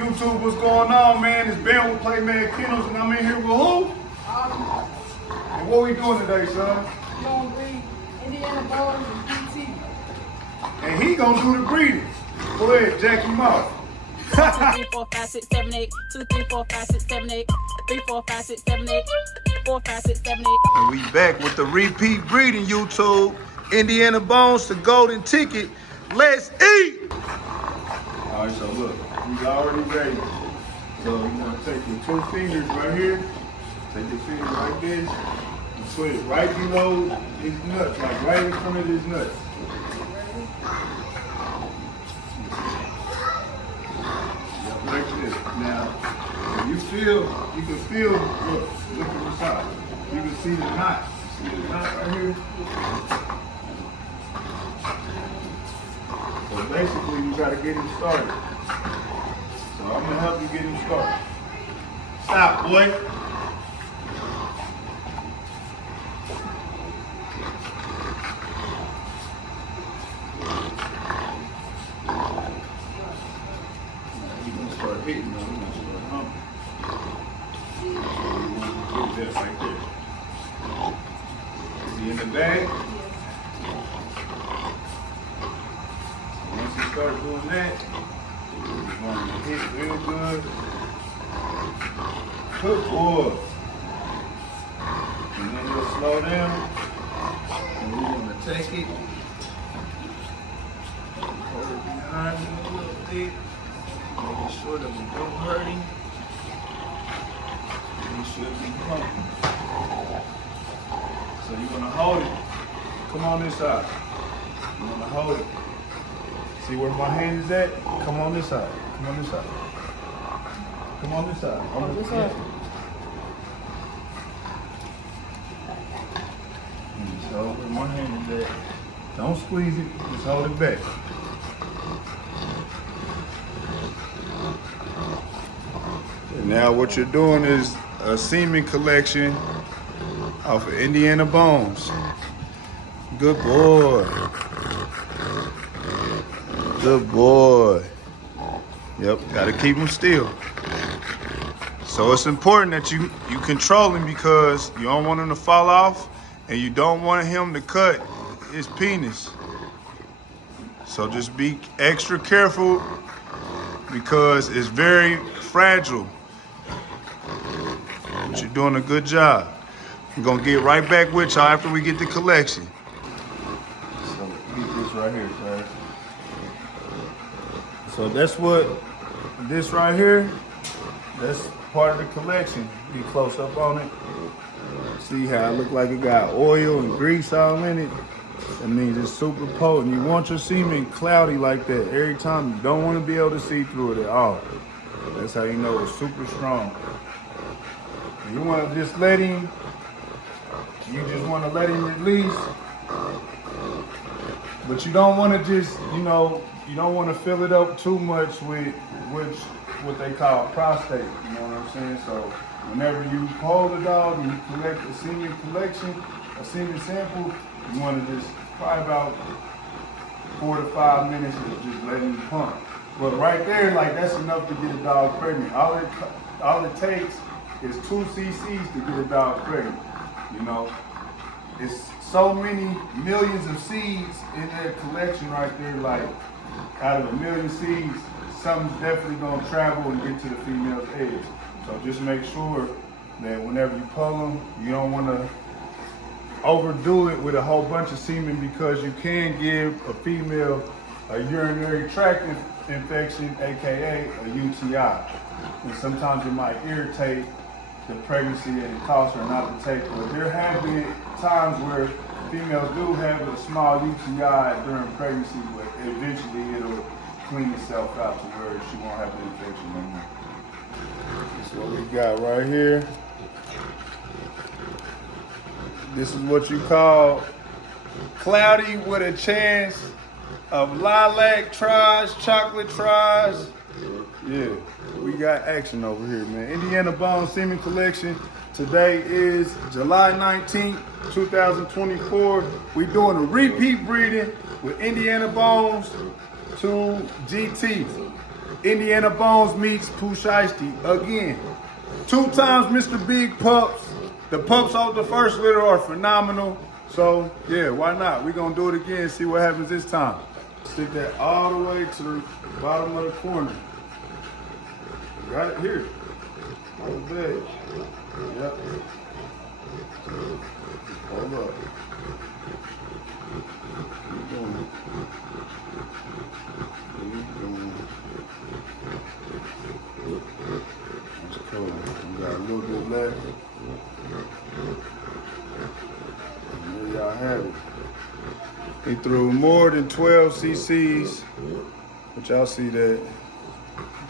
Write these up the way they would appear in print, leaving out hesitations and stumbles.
YouTube, what's going on, man? It's Ben with Playman Kennels, and I'm in here with who? And what we doing today, son? You don't breed Indiana bones and PT. And he gonna do the breeding. Go ahead, jack him off. 2, 3, 4, 5, 6, 7, 8. 2, 3, 4, 5, 6, 7, 8. 3, 4, 5, 6, 7, 8. 4, 5, 6, 7, 8. And we back with the repeat breeding, YouTube. Indiana Bones, the golden ticket. Let's eat! All right, so look, he's already ready. So you're gonna take your 2 fingers right here, take your fingers like this, and put it right below his nuts, like right in front of his nuts. Like this. Now, you can feel, look at the side. You can see the knot. See the knot right here? So basically, you gotta get him started. So I'm gonna help you get him started. Stop, boy. You're gonna start hitting them. You're gonna start humping. So you want to do that right there. See in the bag? Once you start doing that, you're going to hit real good. Good boy. And then you'll slow down. And we're going to take it. Hold it behind him a little bit. Making sure that we don't hurt him. He should be pumping. So you're going to hold it. Come on this side. You're going to hold it. See where my hand is at? Come on this side. Come on this side. Come on this side. On this side. So where my hand is at. Don't squeeze it. Just hold it back. And now what you're doing is a semen collection off of Indiana Bones. Good boy. Good boy. Yep, gotta keep him still. So it's important that you control him because you don't want him to fall off and you don't want him to cut his penis. So just be extra careful because it's very fragile. But you're doing a good job. I'm gonna get right back with y'all after we get the collection. So get this right here, guys. So that's what this right here, that's part of the collection. Be close up on it. See how it look like it got oil and grease all in it? That means it's super potent. You want your semen cloudy like that every time. You don't want to be able to see through it at all. That's how you know it's super strong. You want to just let him, you just want to let him release. But you don't want to just, you don't want to fill it up too much with what they call prostate. You know what I'm saying? So whenever you hold a dog and you collect a semen collection, a semen sample, you want to just probably about 4 to 5 minutes of just letting him pump. But right there, like that's enough to get a dog pregnant. All it takes is 2 cc's to get a dog pregnant. You know, it's so many millions of seeds in that collection right there. Like out of a million seeds, something's definitely gonna travel and get to the female's eggs. So just make sure that whenever you pull them, you don't want to overdo it with a whole bunch of semen because you can give a female a urinary tract infection, aka a UTI. And sometimes it might irritate the pregnancy and it cause her not to take. But there have been times where females do have a small UTI during pregnancy, but eventually it'll clean itself out to where she won't have the infection anymore. That's what we got right here. This is what you call cloudy with a chance of lilac tries, chocolate tries. Yeah, we got action over here, man. Indiana Bones Semen Collection. Today is July 19th, 2024. We doing a repeat breeding with Indiana Bones to GT. Indiana Bones meets Pooh Shiesty again. 2 times Mr. Big Pups. The pups off the first litter are phenomenal. So yeah, why not? We're gonna do it again, see what happens this time. Stick that all the way to the bottom of the corner. Right here. On the bed. Yep. Hold up. Keep going. Keep going. That's cool. We got a little bit left. And there y'all have it. He threw more than 12 cc's, but y'all see that.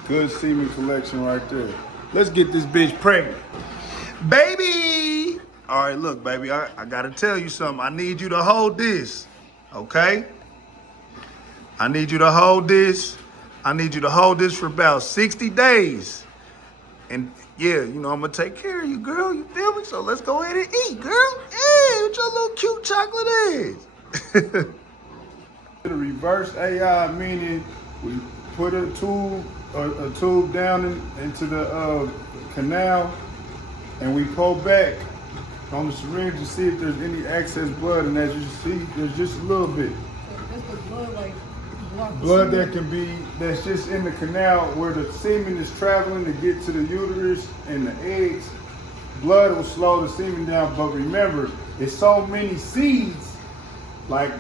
Good semen collection right there. Let's get this bitch pregnant. Baby! All right, look, baby, I gotta tell you something. I need you to hold this, okay? I need you to hold this. I need you to hold this for about 60 days. And yeah, you know, I'm gonna take care of you, girl. You feel me? So let's go ahead and eat, girl. Hey, what your little cute chocolate is. The reverse AI, meaning we put a tube down into the canal, and we pull back on the syringe to see if there's any excess blood. And as you see, there's just a little bit. That's the blood, like, block the Blood semen. that's just in the canal where the semen is traveling to get to the uterus and the eggs. Blood will slow the semen down, but remember, it's so many seeds, like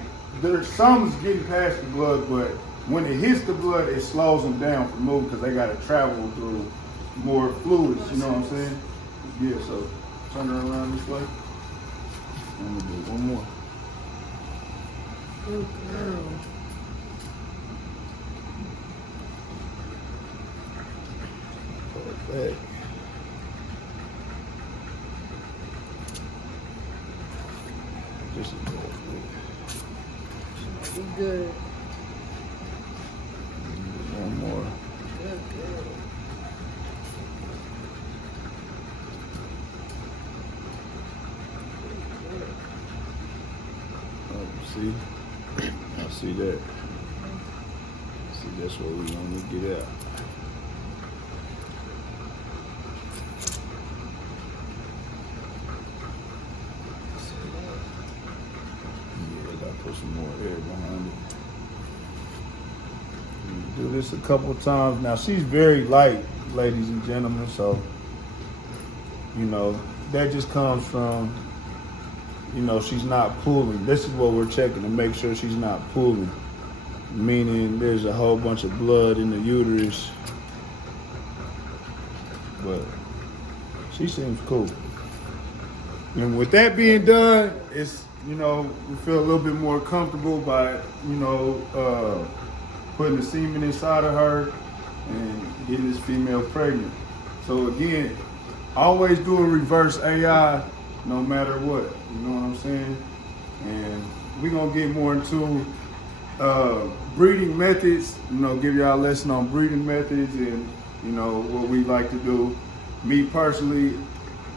there's some's getting past the blood, but when it hits the blood, it slows them down from moving because they got to travel through more fluids, you know what I'm saying? Yeah, so turn her around this way. I'm gonna do one more. Good girl. Pull it back. Just a little bit. Be good. One more. Good girl. See? I see that. See, that's what we want to get out. Yeah, I gotta put some more air behind it. We do this a couple times. Now, she's very light, ladies and gentlemen, so, you know, that just comes from, you know, she's not pulling. This is what we're checking to make sure she's not pulling. Meaning there's a whole bunch of blood in the uterus. But she seems cool. And with that being done, it's, you know, we feel a little bit more comfortable by, you know, putting the semen inside of her and getting this female pregnant. So again, always do a reverse AI no matter what, you know what I'm saying? And we're gonna get more into breeding methods, you know, give y'all a lesson on breeding methods and, you know, what we like to do. Me personally,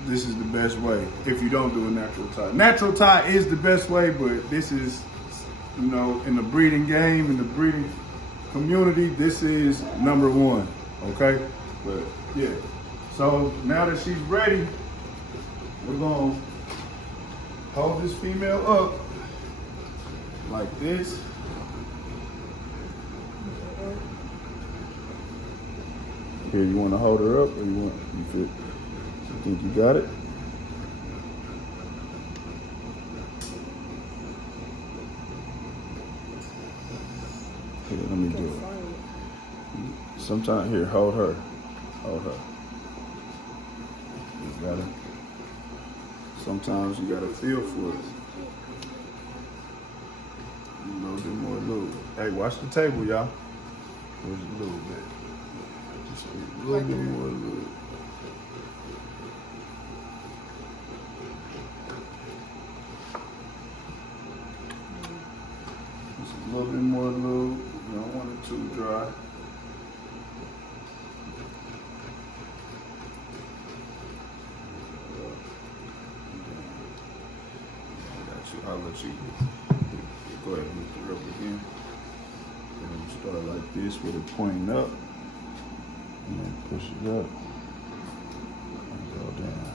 this is the best way if you don't do a natural tie. Natural tie is the best way, but this is, you know, in the breeding game, in the breeding community, this is number one, okay? But yeah, so now that she's ready, we're gonna hold this female up like this. Here, you wanna hold her up or you think you got it? Here, let me do it. Sometimes, here, hold her. Hold her. You got it. Sometimes you gotta feel for it. A little bit more lube. Hey, watch the table, y'all. There's a little bit. Just a little bit more lube. Just a little bit more lube. You don't want it too dry. I'll let you go ahead and lift her up again. And start like this with it pointing up. Push it up. And go down.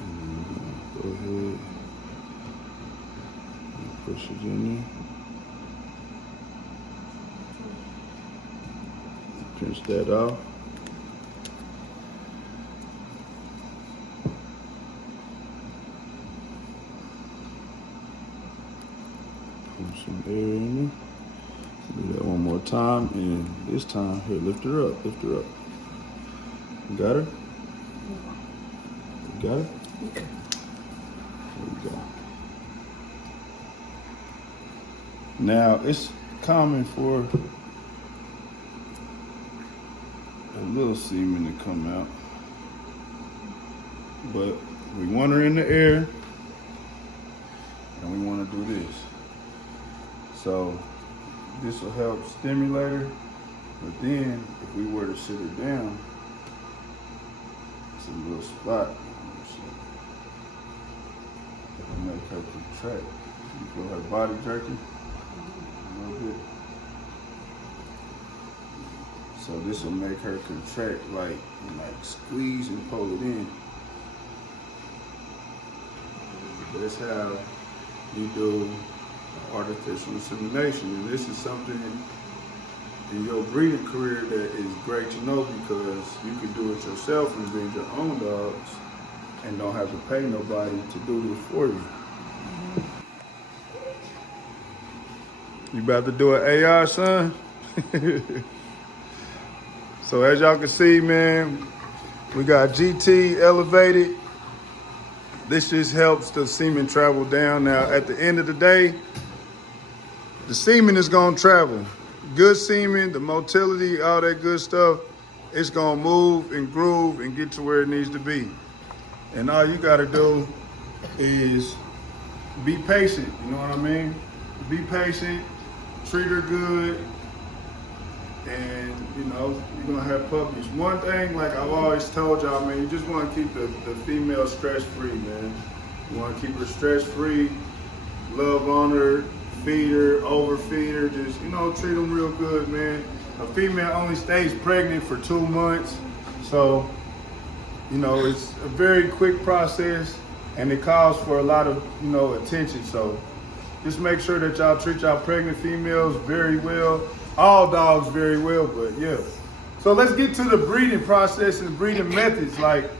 And then go ahead and push it in there. Pinch that off. Put some air in there. Do that one more time, and this time, here, lift her up, lift her up. You got her? You got her? There you go. Now, it's common for a little semen to come out, but we want her in the air, and we want to do this. So this will help stimulate her, but then if we were to sit her down, it's a little spot. It'll make her contract. You feel her body jerking a little bit. So this will make her contract, like squeeze and pull it in. That's how you do artificial insemination. And this is something in your breeding career that is great to know, because you can do it yourself and breed your own dogs and don't have to pay nobody to do this for you. You about to do an AR, son? So as y'all can see, man, we got GT elevated. This just helps the semen travel down. Now, at the end of the day, the semen is gonna travel. Good semen, the motility, all that good stuff, it's gonna move and groove and get to where it needs to be. And all you gotta do is be patient, you know what I mean? Be patient, treat her good, and you know, you're gonna have puppies. One thing, like I've always told y'all, man, you just wanna keep the female stress-free, man. You wanna keep her stress-free, love on her, feed her, overfeed her, just, you know, treat them real good, man. A female only stays pregnant for 2 months, so, you know, it's a very quick process, and it calls for a lot of, you know, attention. So just make sure that y'all treat y'all pregnant females very well. All dogs very well, but yeah. So let's get to the breeding process and breeding methods. Like,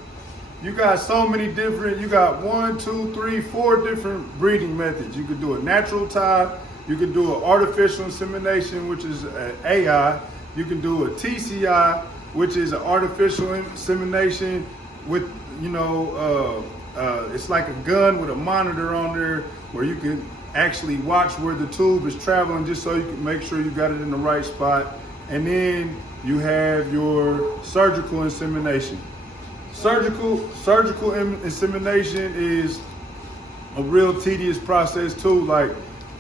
you got so many different, you got 1, 2, 3, 4 different breeding methods. You could do a natural tie, you could do an artificial insemination, which is an AI. You can do a TCI, which is an artificial insemination with, you know, it's like a gun with a monitor on there where you can actually watch where the tube is traveling, just so you can make sure you got it in the right spot. And then you have your surgical insemination. Surgical insemination is a real tedious process too. Like,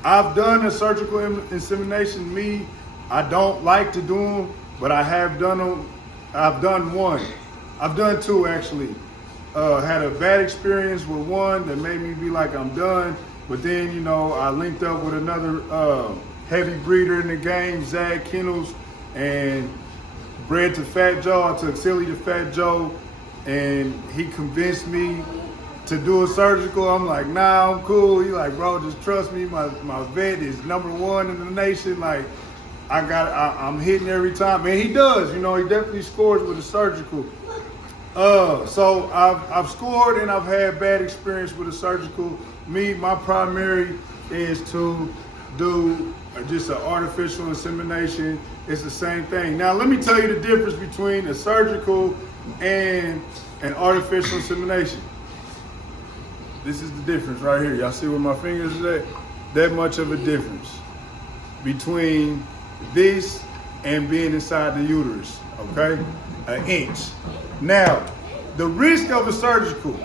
I've done a surgical insemination. I don't like to do them, but I have done them. I've done one. I've done 2 actually. Had a bad experience with one that made me be like, I'm done. But then, you know, I linked up with another heavy breeder in the game, Zag Kennels, and bred to Fat Joe. I took Silly to Fat Joe, and he convinced me to do a surgical. I'm like, nah, I'm cool. He like, bro, just trust me. My vet is #1 in the nation. Like, I'm hitting every time. And he does, you know, he definitely scores with a surgical. So I've scored and I've had bad experience with a surgical. My primary is to do just an artificial insemination. It's the same thing. Now, let me tell you the difference between a surgical and an artificial insemination. This is the difference right here. Y'all see where my fingers is at? That much of a difference between this and being inside the uterus, okay? 1 inch. Now, the risk of a surgical,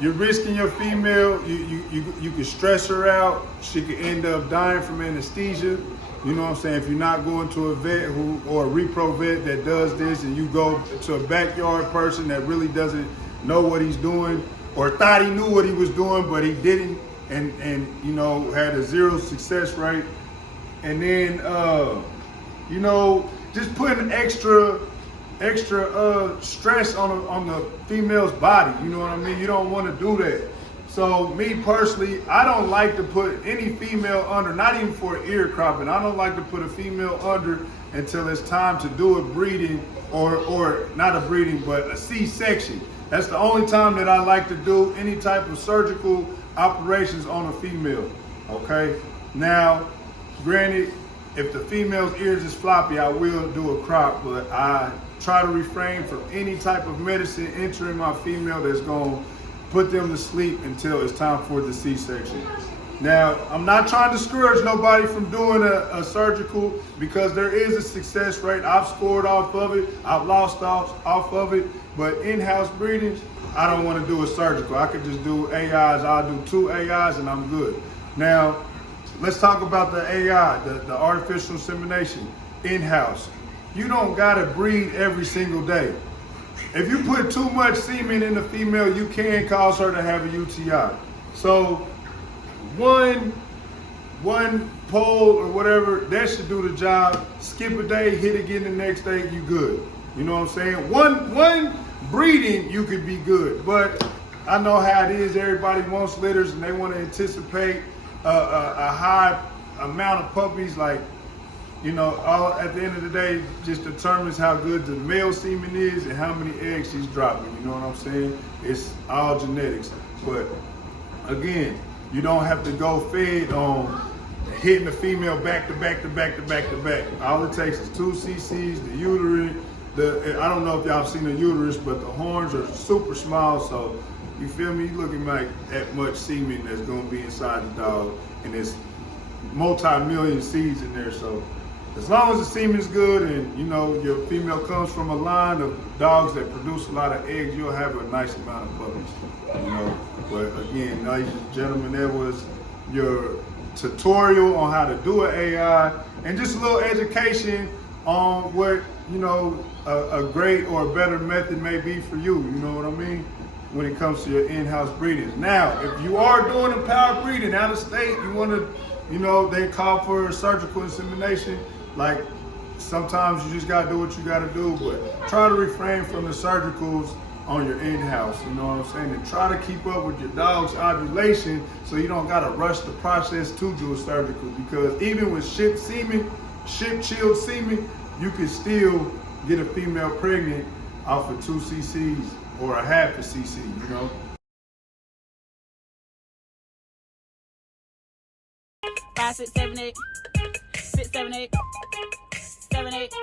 you're risking your female, you can stress her out. She could end up dying from anesthesia. You know what I'm saying? If you're not going to a vet or a repro vet that does this, and you go to a backyard person that really doesn't know what he's doing, or thought he knew what he was doing, but he didn't, and you know, had a 0 success rate, and then you know, just putting extra stress on the female's body. You know what I mean? You don't want to do that. So me personally, I don't like to put any female under, not even for ear cropping. I don't like to put a female under until it's time to do a breeding or not a breeding, but a C-section. That's the only time that I like to do any type of surgical operations on a female. Okay? Now, granted, if the female's ears is floppy, I will do a crop, but I try to refrain from any type of medicine entering my female that's going to put them to sleep until it's time for the C-section. Now, I'm not trying to discourage nobody from doing a surgical, because there is a success rate. I've scored off of it. I've lost off of it. But in-house breeding, I don't want to do a surgical. I could just do AIs. I'll do 2 AIs and I'm good. Now, let's talk about the AI, the artificial insemination, in-house. You don't gotta breed every single day. If you put too much semen in the female, you can cause her to have a UTI. So one pole or whatever, that should do the job. Skip a day, hit again the next day, you good. You know what I'm saying? One breeding, you could be good. But I know how it is. Everybody wants litters and they want to anticipate a high amount of puppies. Like, you know, all at the end of the day, just determines how good the male semen is and how many eggs he's dropping. You know what I'm saying? It's all genetics. But again, you don't have to go fed on hitting the female back to back to back to back to back. All it takes is 2 cc's, the uterine. I don't know if y'all seen the uterus, but the horns are super small. So you feel me? You're looking like that much semen that's gonna be inside the dog, and it's multi-million seeds in there. So as long as the semen's good and you know your female comes from a line of dogs that produce a lot of eggs, you'll have a nice amount of puppies. You know, but again, ladies and gentlemen, that was your tutorial on how to do an AI and just a little education on what, you know, a great or a better method may be for you. You know what I mean? When it comes to your in-house breeding. Now, if you are doing a power breeding out of state, you want to, you know, they call for surgical insemination. Like, sometimes you just got to do what you got to do, but try to refrain from the surgicals on your in-house, you know what I'm saying? And try to keep up with your dog's ovulation so you don't got to rush the process to do a surgical, because even with ship-chilled semen, you can still get a female pregnant off of 2 cc's or a half a cc, you know? Five, 6, 7, 8. 6, 7, 8. 7, 8.